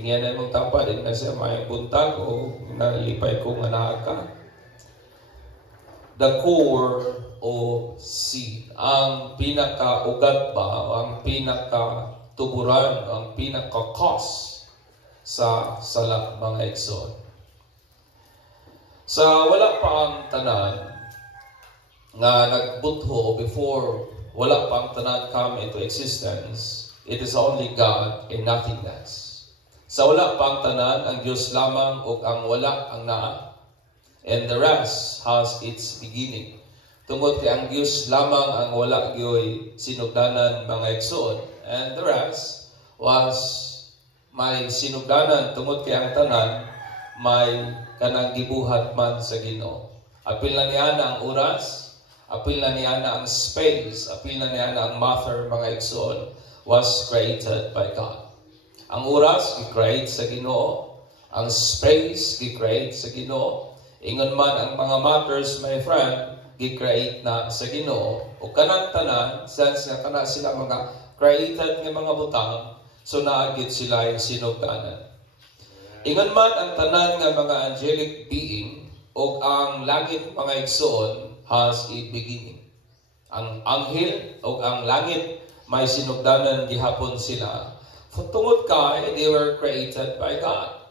Ingyan na mong tapa, din na siya may buntag o nalipay ko nga naaka. The core o seed, ang pinaka-ugat ba, ang pinaka-tuburan, ang pinaka-cause sa sala mga igsoon. Sa wala pa ang tanan nga nagbutho before wala pa ang tanan come into existence, it is only God and nothing less. Sa wala pa ang tanan, ang Diyos lamang o ang wala ang naa. And the rest has its beginning. Tungod kay ang Diyos lamang ang wala gyoy sinugdanan mga igsoon. And the rest was may sinugdanan tungod kay ang tanan may kanang gibuhat man sa Ginoo. Apil na niya na ang oras, apil na niya na ang space, apil na niya na ang matter mga igsoon was created by God. Ang oras, gi-create sa Ginoo. Ang space, gi-create sa Ginoo. Ingon man ang mga matters, my friend, gi-create na sa Ginoo. O kanang tanan, since nga kana sila mga created nga mga butang, so naagit sila yung sinugdanan. Ingon man ang tanan nga mga angelic being, o ang langit mga igsoon, has a beginning. Ang anghel, o ang langit, may sinugdanan gihapon sila. Tungod kay, they were created by God.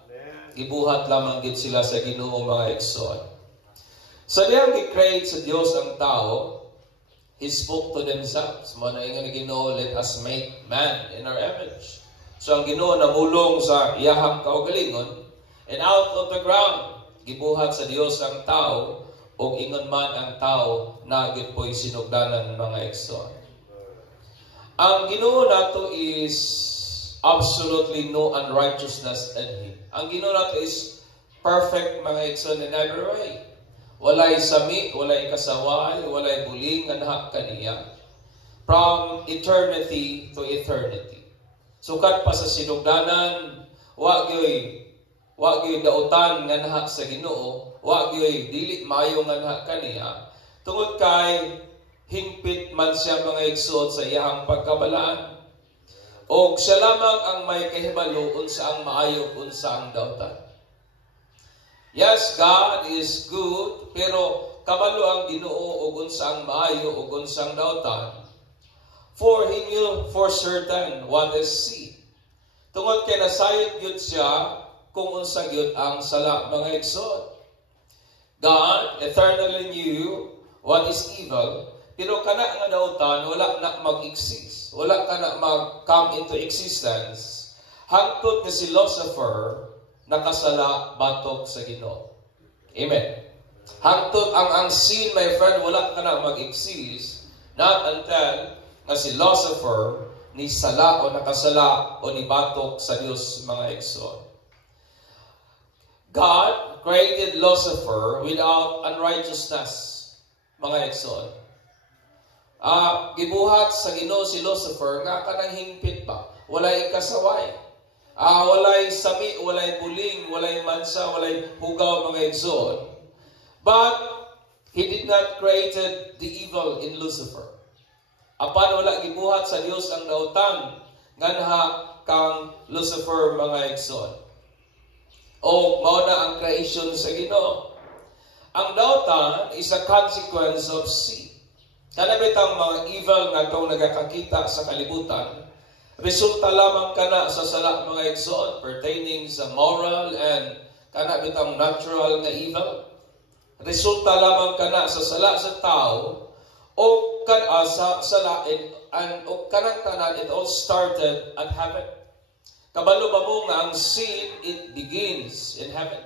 Gibuhat lamang gid sila sa Ginoo mga igsoon. Sa diyang gi-create sa Dios ang tao, He spoke to themselves. Muna ingon ni Ginoo, let us make man in our image. So ang Ginoo namulong sa iyahang kaugalingon, and out of the ground, gibuhat sa Dios ang tao, o ingon man ang tao, na gid po'y sinugdanan mga igsoon. Ang Ginoo nato is absolutely no unrighteousness in Him. Ang Ginoo nato is perfect mga igsoon in every way. Walay sami, walay kasaway, walay buling nga kaniya. From eternity to eternity. Sukat pa sa sinugdanan, wa gyoy dautan nga naha sa Ginoo, wa gyoy dili maayo nga naha kaniya. Tungod kay hingpit man siya mga igsoon sa iyang pagkabalaan. O siya lamang ang may kahibalo unsa ang maayo unsa ang dautan. Yes, God is good, pero kabalo ang Ginoo og unsa ang maayo ug unsa ang dautan. For He knew for certain what is seed. Tungod kay nasayod gyud siya kung unsa gyud ang sala mga igsoon. God eternally knew what is evil, pero kana nga dautan wala na mag-exist. Wala ka na mag-come into existence hangtod nga si Lucifer nakasala batok sa Ginoo. Amen. Hangtod ang sin, my friend, wala ka na mag-exist not until nga si Lucifer ni sala o nakasala o ni batok sa Dios mga igsoon. God created Lucifer without unrighteousness mga igsoon. Gibuhat sa Ginoo si Lucifer nga kanang hingpit ba, walay kasaway, walay sami, walay buling, walay mansa, walay hugaw mga igsoon. But He did not created the evil in Lucifer. Apan wala gibuhat sa Dios ang dautan nganha kang Lucifer mga igsoon. O mao na ang creation sa Ginoo. Ang dautan is a consequence of sin. Kanabitang mga evil nga itong nagakakita sa kalibutan, resulta lamang kana sa sala mga igsoon pertaining sa moral and kanabitang natural nga evil. Resulta lamang kana sa sala sa tao o sa sala and kanang tanan, it all started at heaven. Kabalo ba mo nga ang sin, it begins in heaven.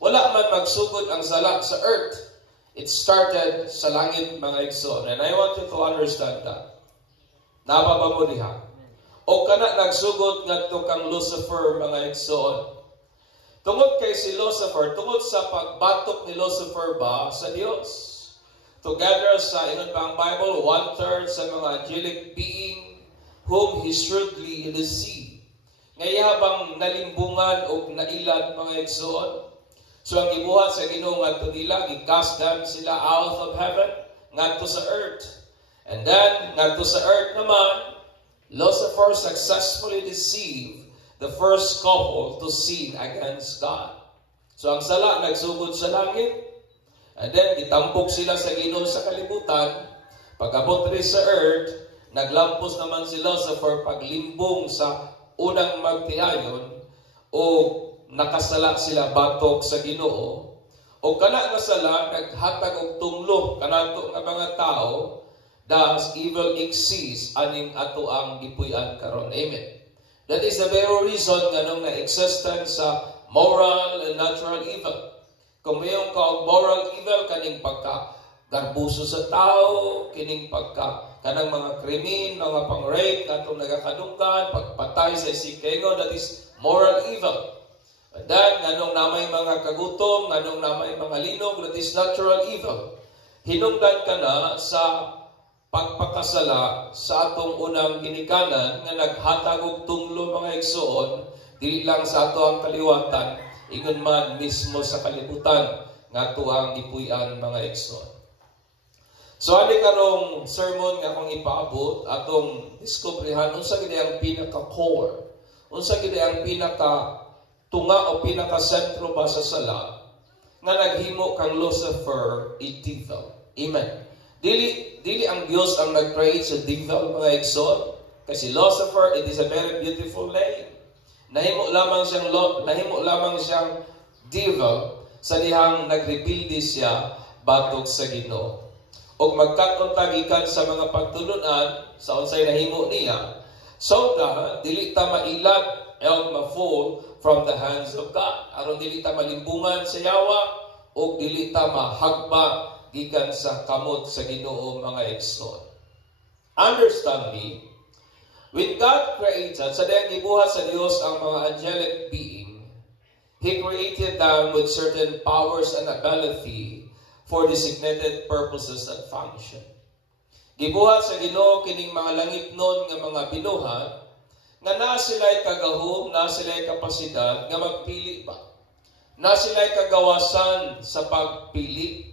Wala man magsugod ang sala sa earth. It started sa langit mga igsoon. And I want you to understand that. Nababa mo diha. O kana nagsugod ngadto kang Lucifer mga igsoon. Tungod kay si Lucifer, tungod sa pagbatok ni Lucifer ba sa Dios. Together sa inon pa ang Bible, 1/3 sa mga angelic being whom He shrewdly deceived. Ngayabang nalimbungan o nailad mga igsoon. So ang gibuhat sa Ginoo ngadto nila, gi-cast down sila out of heaven ngadto sa earth. And then ngadto sa earth naman, Lucifer successfully deceived the first couple to sin against God. So ang sala nagsugod sa langit, and then gitampok sila sa Ginoo sa kalibutan. Pag-abot rin sa earth, naglampos naman sila sa paglimbong sa unang magtiayon, o nakasala sila batok sa Ginoo. O kana nga sala naghatag og tunglo kanato nga mga tao, thus evil exists aning ato ang gipuy-an karon. Amen. That is the very reason nga nung na-existence sa moral and natural evil. Kung mayroong ka moral evil, kaning pagka-garbuso sa tao, kining kanang mga krimen, mga pang-rape, katong nagakadungkan, pagpatay sa isikengo, that is moral evil. And then, nganong namay mga kagutom, nganong namay mga linog, that is natural evil. Hinungdan ka na sa pagpakasala sa atong unang ginikanan nga naghatag og tunglo mga igsoon, dili lang sa ato ang kaliwatan, ingon man mismo sa kalibutan nga ato ang gipuy-an mga igsoon. So ani karong sermon nga akong ipaabot, atong diskubrihan unsa gid ang pinaka-core, unsa gid ang pinaka-tunga o pinaka-sentro ba sa sala nga naghimo kang Lucifer devil. Amen. Dili ang Dios ang nag-create sa devil mga igsoon. Kasi Lucifer, it is a very beautiful name. Nahimo lamang siyang devil sa dihang nagrebelde siya batok sa Ginoo. Og magkakonta gikan sa mga pagtulunan sa unsay nahimo niya, so that dili ta mailag and ma-fall from the hands of God. Aron dili ta malimbungan sa yawa og dili ta mahagba gikan sa kamot sa Ginoo mga igsoon. Understand me, when God created, sa dayang gibuhat sa Dios ang mga angelic being, He created them with certain powers and ability for designated purposes and function. Gibuhat sa Ginoo kining mga langitnon nga mga binuhat, nga na sila'y kagahom, na sila'y kapasidad nga magpili ba. Na sila'y kagawasan sa pagpili,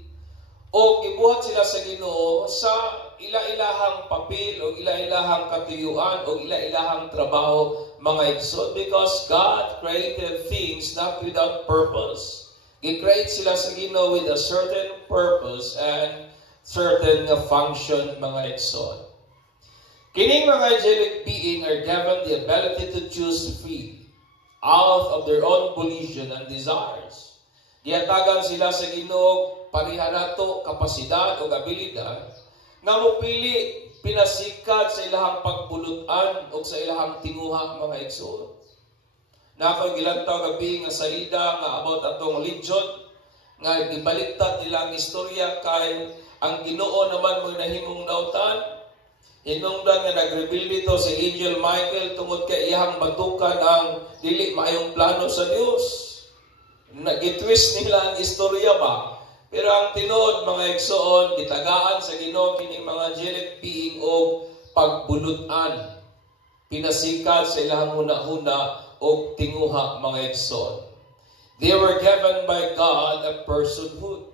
o gibuhat sila sa Ginoo sa ila-ilahang papel o ila-ilahang katuyuan o ila-ilahang trabaho mga igsoon, because God created things not without purpose. Gi-create sila sa Ginoo with a certain purpose and certain function mga igsoon. Kining mga angelic being are given the ability to choose free out of their own volition and desires. Giatagan sila sa Ginoo pareha nato kapasidad o abilidad nga mopili pinasikat sa ilahang pagbulutan o sa ilahang tinguha mga igsoon. Nakoy gilantaw gabi nga salida nga about atong legion nga gibaliktad nila ang istorya kay ang Ginoo naman mo nahimong nautan. Hinungdan nga nagrebelde to si Angel Michael tungod kay iyang batukan ang dili maayong plano sa Dios. Nagitwist nila ang istorya ba? Pero ang tinuod mga igsoon, gitagaan sa Ginoo kining mga angelic being o pagbulutan. Pinasikat sa ilahang huna-huna o tinguha mga igsoon. They were given by God a personhood.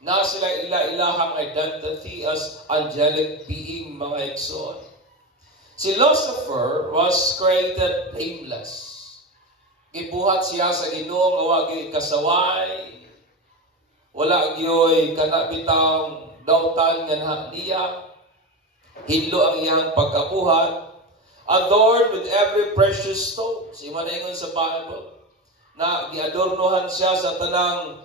Na sila ila-ilahang identity as angelic being mga igsoon. Si Lucifer was created blameless. Gibuhat siya sa Ginoo nga wa gyud kasaway. Wala gyoy kanabitang dautan nga niya. Hinlo ang iyang pagkabuhat. Adorned with every precious stone. Si manaingon sa Bible na giadornohan siya sa tanang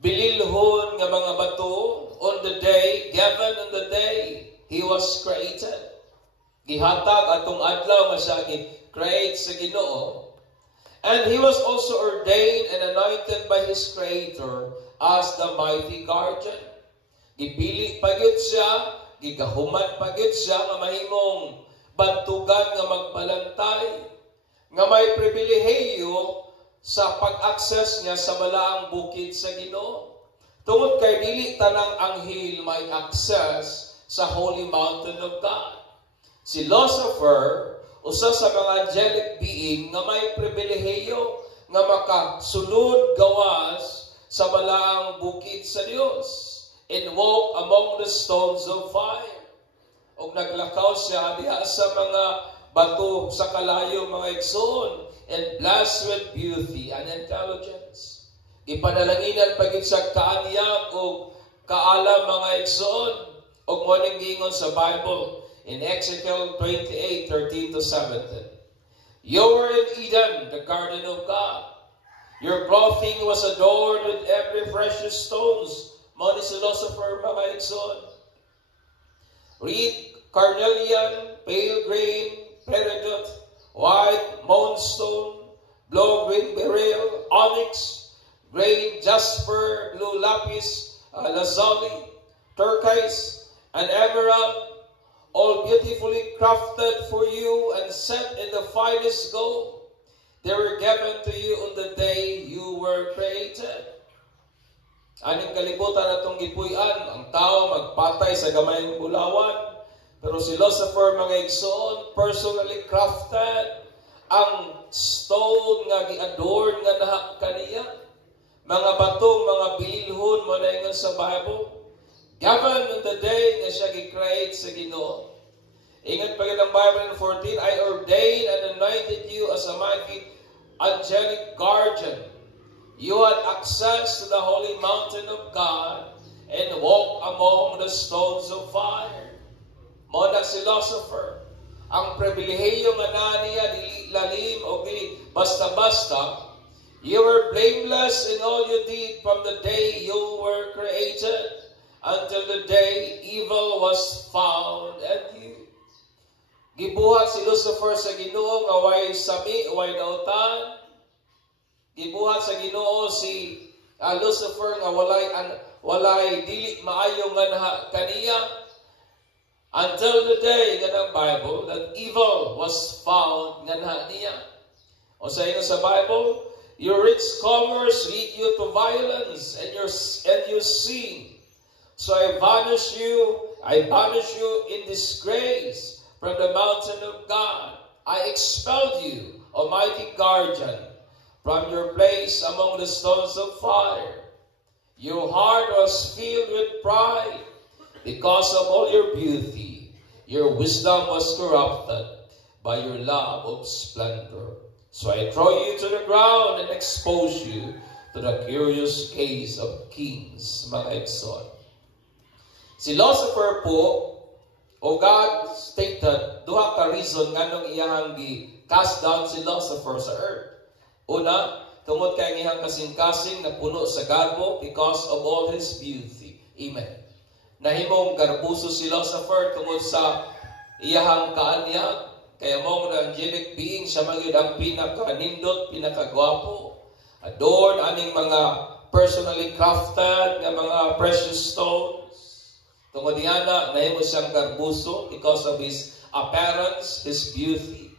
bililhon nga mga bato on the day, given on the day he was created. Gihatag atong adlaw nga siya gi-create sa Ginoo. And he was also ordained and anointed by his Creator as the mighty guardian. Gipili pagid siya, gigahuman pagid siya nga mahimong bantugan nga magbalantay, nga may pribilehiyo sa pag-access niya sa balaang bukid sa Ginoo. Tungod kay dili tanang anghel may access sa holy mountain of God. Si Lucifer, usa sa mga angelic being nga may pribilehiyo nga makasulod gawas sa balaang bukid sa Dios and walk among the stones of fire. Og naglakaw siya diha sa mga bato sa kalayo mga igsoon, and blessed with beauty and intelligence. Ipanalanginan pagit sa kaanyag o kaalam mga igsoon, o moning gingon sa Bible in Ezekiel 28:13-17. You were in Eden, the garden of God. Your clothing was adorned with every precious stones. Mo ni philosopher mga igsoon. Reed, carnelian, pale green, peridot, white, moonstone, blue-green beryl, onyx, green jasper, blue lapis, lazuli, turquoise, and emerald, all beautifully crafted for you and set in the finest gold. They were given to you on the day you were created. Aning kalibutan atong gipuy-an, ang tao magpatay sa gamay ng bulawan, pero si philosopher mga igsoon, personally crafted ang stone nga gi-adorn nga naha kaniya. Mga batong, mga bilhon mo na ingon sa Bible. Given on the day nga siya gi-create sa Ginoo. Ingat pa ang Bible in 14, I ordained and anointed you as a mighty angelic guardian. You had access to the holy mountain of God and walk among the stones of fire. Mo na philosopher, ang pribilehiyo nga naniya dili lalim o dili basta-basta. You were blameless in all you did from the day you were created until the day evil was found at you. Gibuhat si Lucifer sa Ginoo nga way sami, way dautan. Gibuhat sa Ginoo si Lucifer nga walay dili maayo nga naha kaniya. Until the day nga ng Bible that evil was found nga naha niya. O sa inyo sa Bible, your rich commerce lead you to violence and you sin. So I banish you in disgrace from the mountain of God. I expelled you, Almighty Guardian, from your place among the stones of fire. Your heart was filled with pride because of all your beauty. Your wisdom was corrupted by your love of splendor. So I throw you to the ground and expose you to the curious gaze of kings, mga igsoon. Si Lucifer po, o God stated, duha ka reason nga nung iyang cast down si Lucifer sa earth. Una, tungod kay iyang kasing-kasing na puno sa garbo because of all his beauty. Amen. Nahimong garbuso si Lucifer tungod sa iyang kaanyag. Kaya mong na angelic being, siya magyud ang pinaka-nindot, pinaka-gwapo. Adorn aning mga personally crafted nga mga precious stones. Tungod diana, nahimo siyang garbuso because of his appearance, his beauty.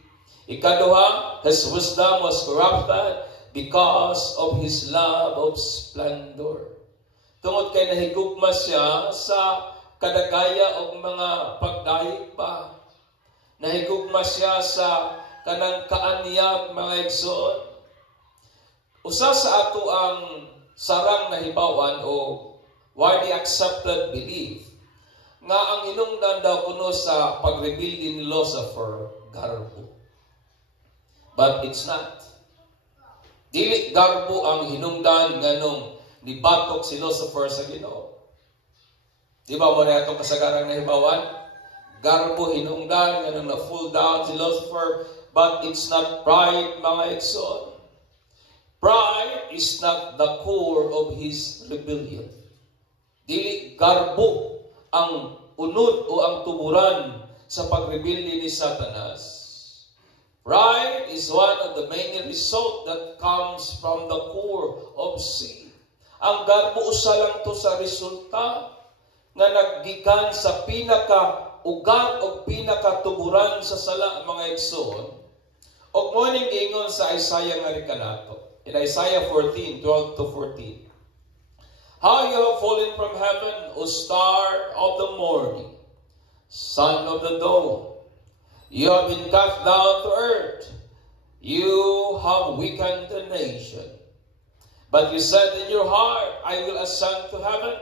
Ikaduha, his wisdom was corrupted because of his love of splendor. Tungod kay nahigugma siya sa kadagaya og mga pagdayeg pa. Nahigugma siya sa kanang kaanyag mga igsoon. Usa sa ato ang sarang nahibawan o widely accepted belief nga ang hinungdan daw kuno sa pag-rebuild ni Lucifer garbo. But it's not. Dili garbo ang hinungdan nganong nibatok si Lucifer sa Ginoo. Di ba mo na itong kasagarang nahibawan? Garbo hinungdan nganong na-fall down si Lucifer, but it's not pride, mga igsoon. Pride is not the core of his rebellion. Dili garbo ang unod o ang tuburan sa pagrebelde ni Satanas. Pride is one of the main result that comes from the core of sin. Ang garbo usa lang to sa resulta nga naggikan sa pinaka-ugat o pinaka-tuburan sa sala mga igsoon. Og mo ning giingon sa Isaiah nga kanato. In Isaiah 14:12-14. How you have fallen from heaven, O star of the morning, son of the dawn. You have been cast down to earth. You have weakened the nation. But you said in your heart, I will ascend to heaven.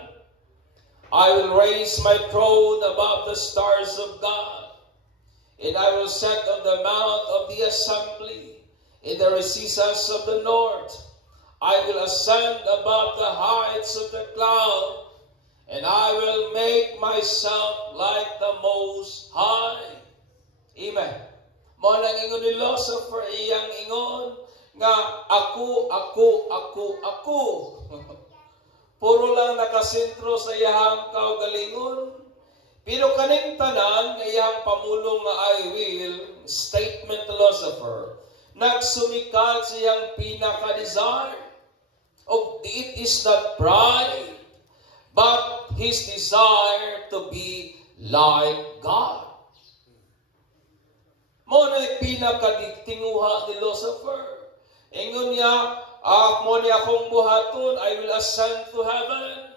I will raise my throne above the stars of God. And I will set on the mount of the assembly in the recesses of the north. I will ascend above the heights of the cloud, and I will make myself like the Most High. Amen. Mo nang ingon ni Lucifer iyang ingon nga ako. Puro lang nakasentro sa iyang kaugalingon. Pero kaning tanan nga iyang pamulong nga I will, statement to Lucifer, nagsumikal sa iyang pinaka-desire. O it is not pride, but his desire to be like God. Mo na pinaka-tinguha ni Lucifer. Ingon niya, mo niya akong buhaton, I will ascend to heaven.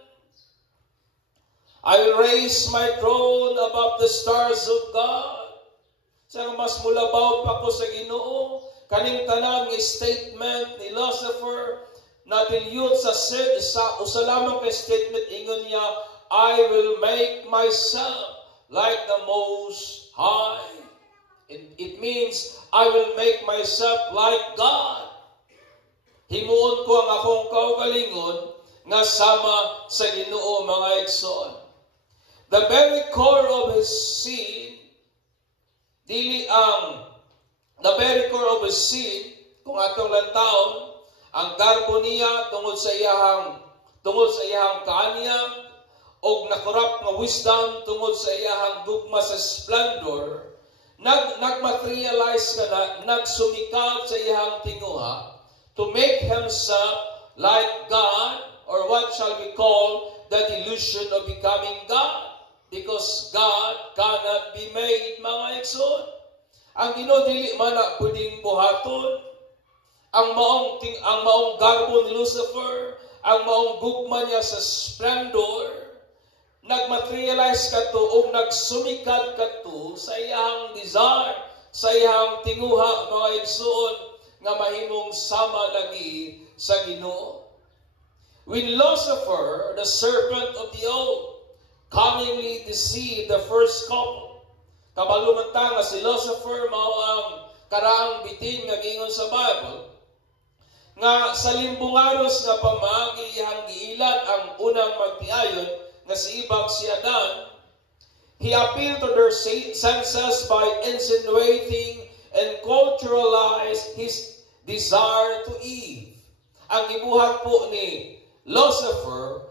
I will raise my throne above the stars of God. Sa mas mulabaw pa ko sa Ginoo, kaning tanan nga statement ni Lucifer, natiliyot sa usa lamang ka statement, ingon niya, I will make myself like the Most High. It means, I will make myself like God. Himuon ko ang akong kaugalingon nga sama sa Ginoo, mga igsoon. The very core of his sin, the very core of his sin, kung atong lantawon, ang garbo niya tungod sa iyahang kaanyag, o nakorap nga wisdom tungod sa iyahang dugma sa splendor, nagmaterialize ka na, nagsumikap sa iyahang tinguha to make himself like God, or what shall we call the delusion of becoming God. Because God cannot be made, mga igsoon. Ang Ginoo dili man na pwedeng buhaton. Ang maong garbo ni Lucifer, ang maong gugma niya sa splendor, nagmaterialize ka to o nagsumikat ka to sa iyang desire, sa iyang tinguha, mga igsoon, nga mahimong sama lagi sa Ginoo. When Lucifer, the serpent of the old, cunningly deceived the first couple, kabalumantang nga si Lucifer mao ang karaang bitin nga gingon sa Bible, nga sa limbungaros nga pamagi iyang giilat ang unang magtiayon nga si Ibang si Adan. He appealed to their senses by insinuating and culturalized his desire to Eve. Ang gibuhat po ni Lucifer,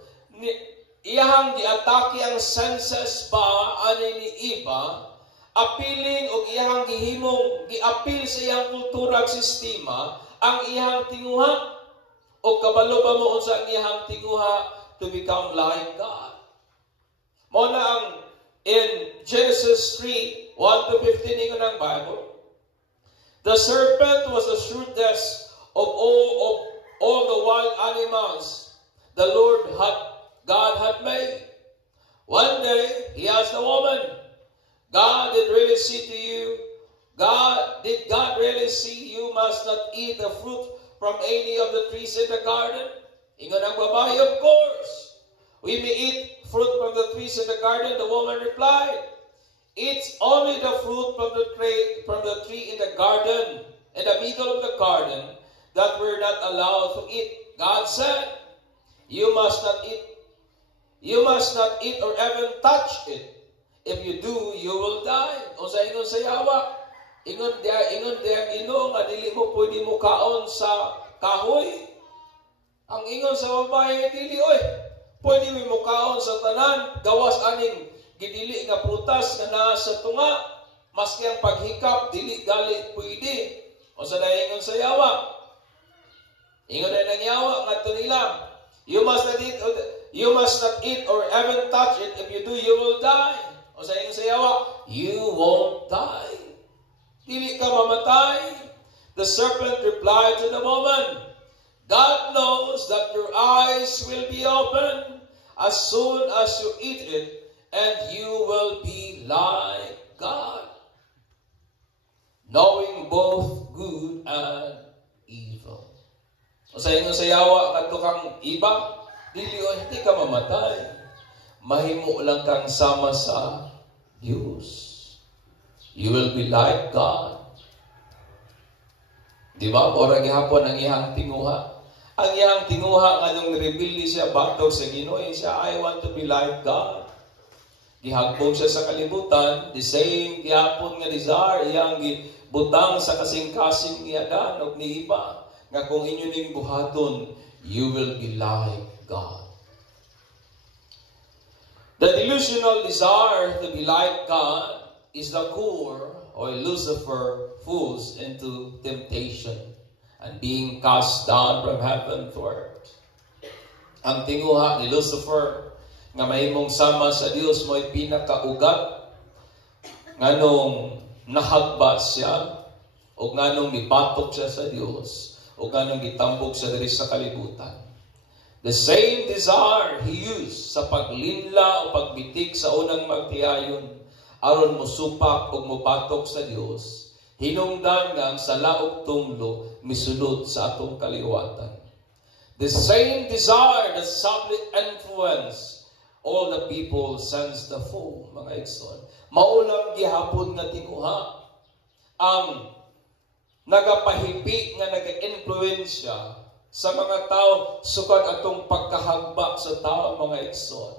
iyahang giatake ang senses ba ani ni Eva, appealing o iyahang gihimong giapil sa iyang kultura at sistema ang iyahang tinguha o kabalo ba mo sa iyahang tinguha to become like God. Mo na ang in Genesis 3, 1-15 ingon ang Bible, the serpent was the shrewdest of all the wild animals the Lord God had made. One day, he asked the woman, did God really see you must not eat the fruit from any of the trees in the garden? Ingon ang babae, of course. We may eat fruit from the trees in the garden. The woman replied, it's only the fruit from the tree in the garden, in the middle of the garden, that we're not allowed to eat. God said, you must not eat or even touch it. If you do, you will die. O sa ingon sa yawa, ingon dia Ginoo nga dili mo pwede mo kaon sa kahoy. Ang ingon sa babae, dili pwede mo kaon sa tanan, gawas aning gidili nga prutas nga naa sa tunga, maski ang paghikap dili gali pwede. O sa ingon sa yawa, ingon na ng yawa ngadto nila, you must not eat or even touch it. If you do, you will die. O sa ingon sa yawa, you won't die. Dili ka mamatay. The serpent replied to the woman, God knows that your eyes will be open as soon as you eat it, and you will be like God, knowing both good and evil. O sa ingon sa yawa, kadto kang iba, dili hindi ka mamatay. Mahimo lang kang sama sa Diyos. You will be like God. Di ba? Mura gihapon ang iyang tinguha. Ang iyang tinguha nga nung rebelde siya batok sa Ginoo, siya, I want to be like God. Gihagbog siya sa kalibutan, the same gihapon nga desire, iyang gibutang sa kasing-kasing ni Adan o ni iba, nga kung inyo ning buhaton, you will be like God. The delusional desire to be like God is the core, or Lucifer falls into temptation and being cast down from heaven to earth. Ang tinguha ni Lucifer nga mahimong sama sa Dios mo'y pinakaugat nganong nahagba siya o nganong mibatok siya sa Dios o nganong gitambok siya diri sa kalibutan. The same desire he used sa paglinla o pagbitik sa unang magtiayon aron mosupak o mobatok sa Dios, hinungdan nga ang sala ug tumlo misulod sa atong kaliwatan. The same desire that subtly influence all the people since the fall, mga igsoon. Maulang gihapon nga tinguha ang nagapahipi nga naga-influensya sa mga tao sukad atong pagkahagba sa tao, mga igsoon.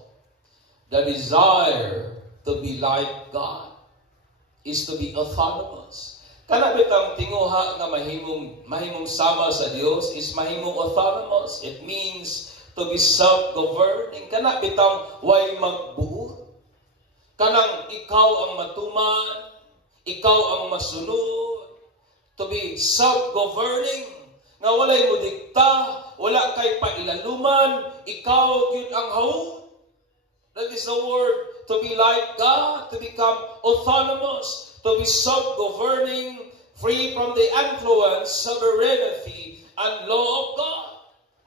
The desire to be like God is to be autonomous. Kana bitang tinguha nga mahimong sama sa Dios is mahimong autonomous. It means to be self-governing. Kana bitang way magbuo. Kanang ikaw ang matuman, ikaw ang masunod. To be self-governing. Nga walay mo dikta, wala kay pailaluman, ikaw gyud ang hawod. That is the word, to be like God, to become autonomous. To be self-governing, free from the influence, sovereignty, and law of God.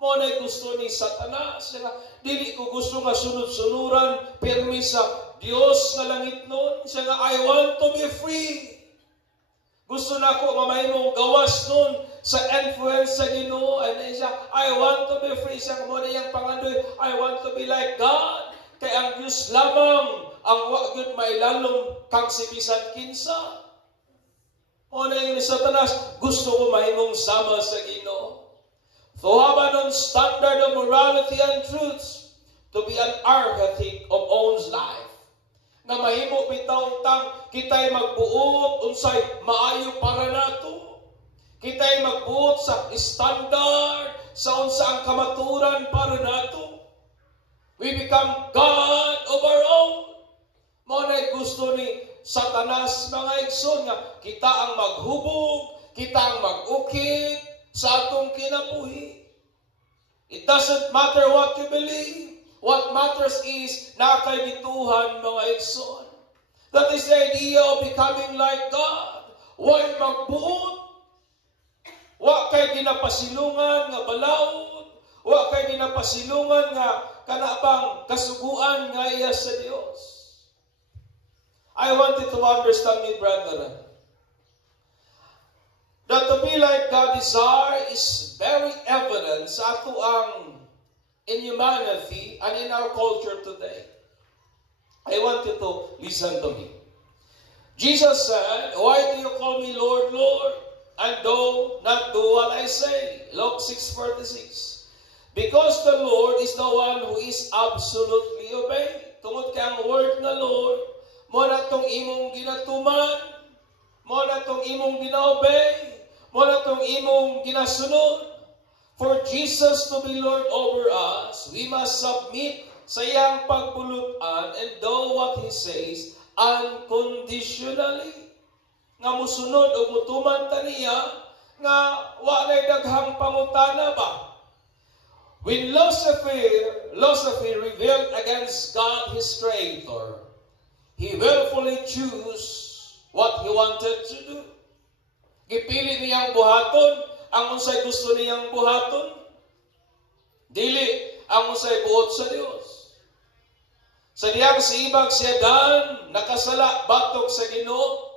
Mo na'y gusto ni Satanas. Dili ko gusto nga sunod-sunuran, pirmi sa Diyos nga langit nun. Siya nga, I want to be free. Gusto na ako mamahimong gawas nun sa influence sa Ginoo. And then siya, I want to be free. Siya mo na yung pangandoy, I want to be like God. Kaya ang Diyos lamang ang wagyud mailalom kang sibisan kinsa. O na yung Satanas, gusto ko mahimong sama sa Ginoo. So haba ng standard of morality and truth to be an architect of one's life. Nga mahimo bitaw tang kita'y magbuot unsay maayo para nato. Kita'y magbuot sa standard sa unsa ang kamaturan para nato. We become God of our own. Mo na'y gusto ni Satanas, mga igsoon, nga kita ang maghubog, kita ang mag-ukit sa atong kinabuhi. It doesn't matter what you believe. What matters is nakagituhan, mga igsoon. That is the idea of becoming like God. Why magbuot? Wa kay ginapasilungan nga balawod. Wa kay ginapasilungan nga kanabang kasuguan nga iya sa Dios. I want you to understand me, brethren, that to be like God desire is very evident sa ato ang in humanity and in our culture today. I want you to listen to me. Jesus said, why do you call me Lord, Lord, and do not do what I say? Luke 6:46. Because the Lord is the one who is absolutely obeyed. Tungod kay ang word na Lord, mo na itong imong ginatuman, mo na itong imong ginaobey, mo na itong imong ginasunod. For Jesus to be Lord over us, we must submit sa iyang pagpulutan and do what He says unconditionally. Nga musunod o mutuman taniya, nga walay daghang pangutana ba? When Lucifer rebelled against God, His Creator, he willfully chose what he wanted to do. Gipili niyang buhaton ang unsay gusto niyang buhaton. Dili ang unsay buot sa Dios. Sa diyang siibag si Adan, nakasala batok sa Ginoo.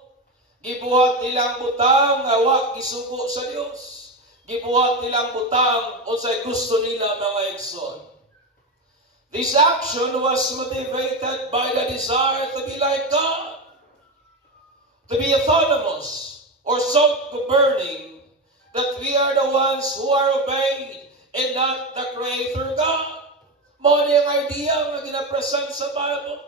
Gibuhat nilang butang nga wa gisugo sa Dios. Gibuhat nilang butang unsay gusto nila, mga igsoon. This action was motivated by the desire to be like God. to be autonomous or self-governing, that we are the ones who are obeyed and not the Creator God. Mao ni ang idea nga ginapresent sa Bible.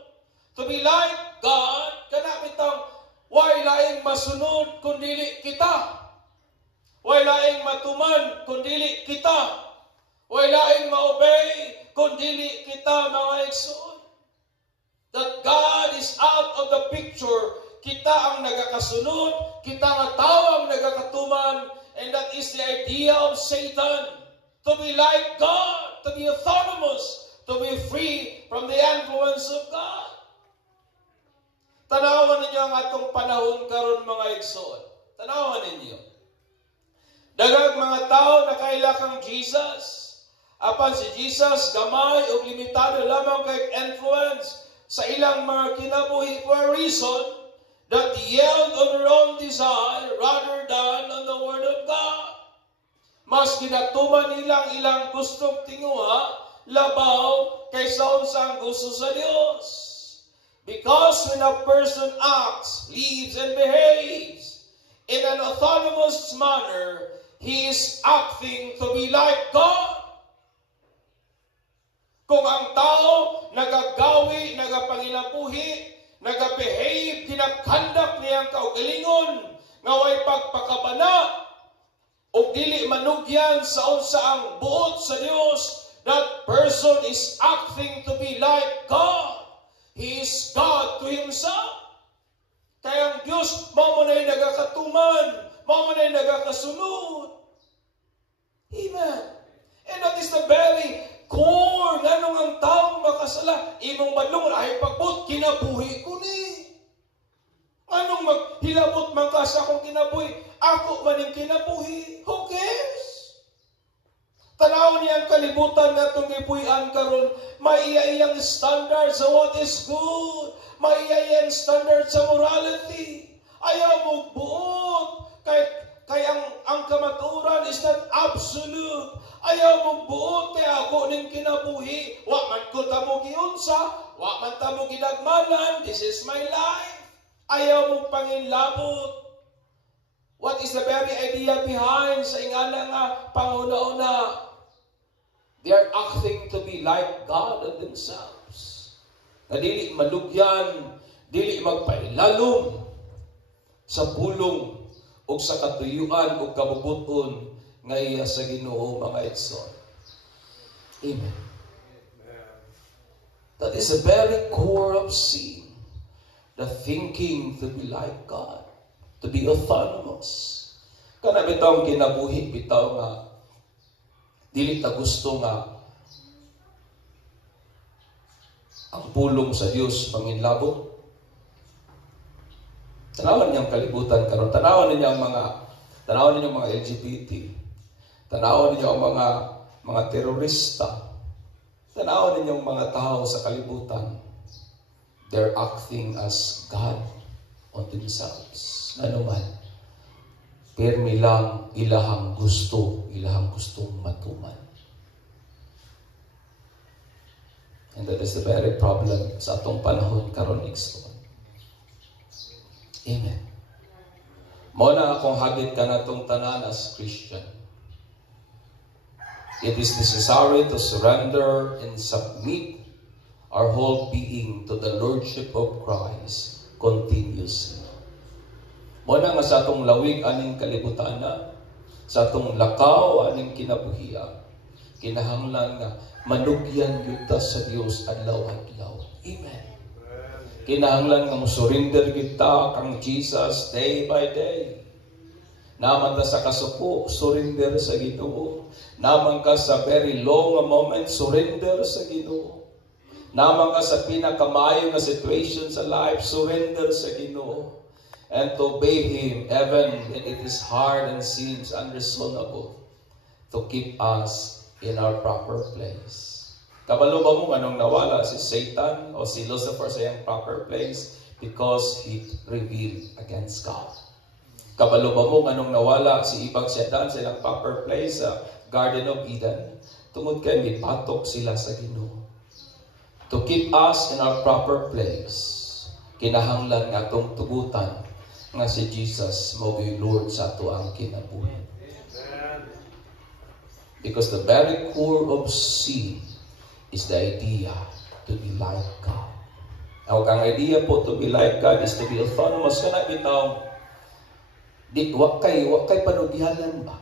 To be like God, kanapitang way laing masunod kundili kita. Way laing matuman kundili kita. Way laing maobey kundili kita, mga igsoon. That God is out of the picture. Kita ang nagakasunod, kita nga tao ang nagakatuman, and that is the idea of Satan. To be like God, to be autonomous, to be free from the influence of God. Tanawan ninyo ang atong panahon karon, mga igsoon. Tanawan ninyo. Daghang mga tao nakaila kang Jesus. Apan si Jesus gamay o limitado lamang kay influence sa ilang mga kinabuhi for a reason that yield on their own desire rather than on the Word of God. Mas ginatuman nilang ilang gustong tinguha, labaw, kaysa unsang gusto sa Dios. Because when a person acts, lives, and behaves in an autonomous manner, he is acting to be like God. Kung ang tao nagagawi, nagapanginabuhi, nagabehave, ginakandak niyang kaugalingon, nga way pagpakabana, o dili manugyan sa unsa ang buot sa Dios, that person is acting to be like God. He is God to Himself. Kaya ang Diyos, mao man ay nagakatuman, mao man ay nagakasunod. Amen. And that is the very core nganong ang taong makasala. Imong badlong ay pagbut, kinabuhi ko ni. Anong maghilabot man ka sa akong kinabuhi? Ako man yung kinabuhi. Who cares? Tanaw niya ang kalibutan na itong ipuyan karon. May iyang standard sa what is good. May iyang standard sa morality. Ayaw mo buot. Kay ang kamaturan is not absolute. Ayaw mo buot kay ako ning kinabuhi. Wa man ko tamo giunsa. Wa man tamo ginagmanan. This is my life. Ayaw mo panginlabot. What is the very idea behind sa ingana nga panguna-una? They are acting to be like God and themselves. Na dili malugyan, dili magpailalom sa pulong o sa katuyuan o kabubuton nga iya sa Ginoo, mga igsoon. Amen. That is the very core of sin. The thinking to be like God. To be autonomous. Kana bitaw kinabuhi bitaw nga dili ta gusto nga ang pulong sa Dios manginlabot. Tanawan niyang kalibutan karon. Tanawan ninyo ang mga LGBT. Tanawan ninyo ang mga terorista. Tanawan ninyo ang mga tao sa kalibutan. They're acting as God on themselves. Ano man, permi lang ilahang gustong matuman. And that is the very problem sa atong panahon karon, igsoon. Amen. Mao na akong hagit kanatong tanan as Christian. It is necessary to surrender and submit our whole being to the Lordship of Christ continuously. Muna nga sa atong lawig aning kalibutan na, sa atong lakaw aning kinabuhian, kinahanglan nga manugyan kita sa Dios adlaw-adlaw. Amen. Kinahanglan nga mo-surrender kita kang Jesus day by day. Naman ka sa kasuko, surrender sa Ginoo. Naman ka sa very long moment, surrender sa Ginoo. Naman ka sa pinakamayo na situation sa life, surrender sa Ginoo. And to obey Him, even when it is hard and seems unreasonable, to keep us in our proper place. Kabalo ba mo anong nawala si Satan o si Lucifer sa iyang proper place? Because he rebelled against God. Kabalo ba mo anong nawala si Ibag Satan sa ilang proper place sa Garden of Eden? Tungod kay may patok sila sa Ginoo. To keep us in our proper place, kinahanglan nga itong tugutan nga si Jesus mo gyud Lord sa ato ang kinabuhi. Because the very core of sin is the idea to be like God. Ang idea po to be like God is to be autonomous. Kana bitaw, wa kay panugyalan ba?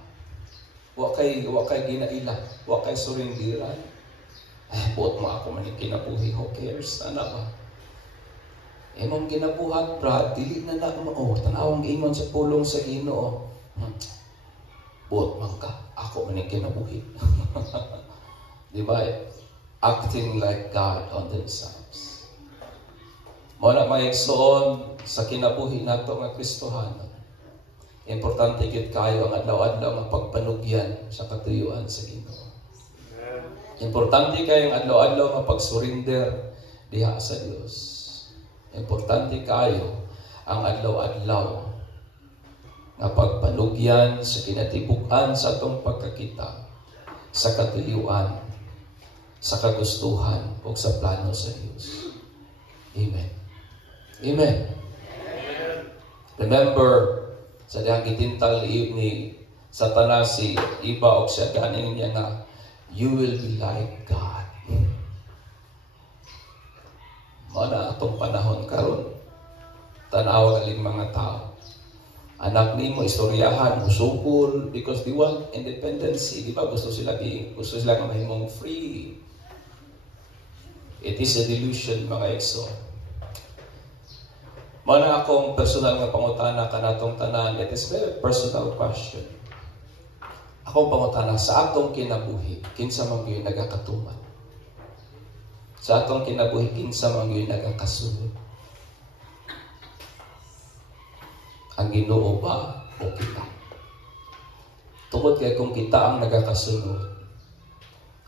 Wa kay ginaila, wa kay surindiran. Buot mo ako man kinabuhi, who cares? Ana ba? Imong kinabuhat, brad, dili na mo. Tanawang ingon sa pulong sa Ginoo. Buot man ka, ako man kinabuhi. Di ba? Acting like God on themselves. Muna maigsoon sa kinabuhi nato nga Kristohanon. Importante gid kayo ang adlaw-adlaw nga pagpanugyan sa katuyuan sa Ginoo. Importante kayo ang adlaw-adlaw nga pagsurrender diha sa Dios. Importante kayo ang adlaw-adlaw nga pagpanugyan sa kinatibuk-an sa atong pagkakita sa katuyuan, sa kagustuhan o sa plano sa Dios. Amen. Amen. Remember, sa dihang gitintal ni Satanas si iba o siya ganing niya nga, you will be like God. Mana atong panahon karon, tanaw galing mga tao. Anak ni mo istoryahan, musukol, because they want independency. Di ba? Gusto sila nga mahimong free. It is a delusion, mga ekso. Mana akong personal nga pangutana kanatong tanan, it is very personal question. Akong pangutana, sa atong kinabuhi, kinsa man gyud nagakatuman? Sa atong kinabuhi, kinsa man gyud nagakasunod? Ang Ginoo ba o kita? Tungod kay kung kita ang nagakasunod,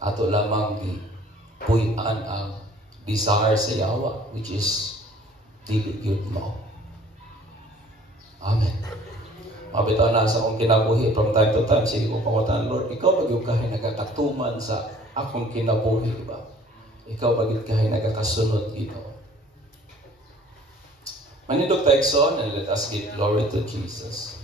ato lamang puy-an ang desire sa Yawa, which is dili gyud mao. Amen. Mabitaw na sa akong kinabuhi from time to time, sige ko pangutan, Lord, ikaw ba gyud kahay nagakatuman sa akong kinabuhi, ba? Ikaw ba gyud kahay nagakasunod Ginoo? Manindog tayo and let us give glory to Jesus.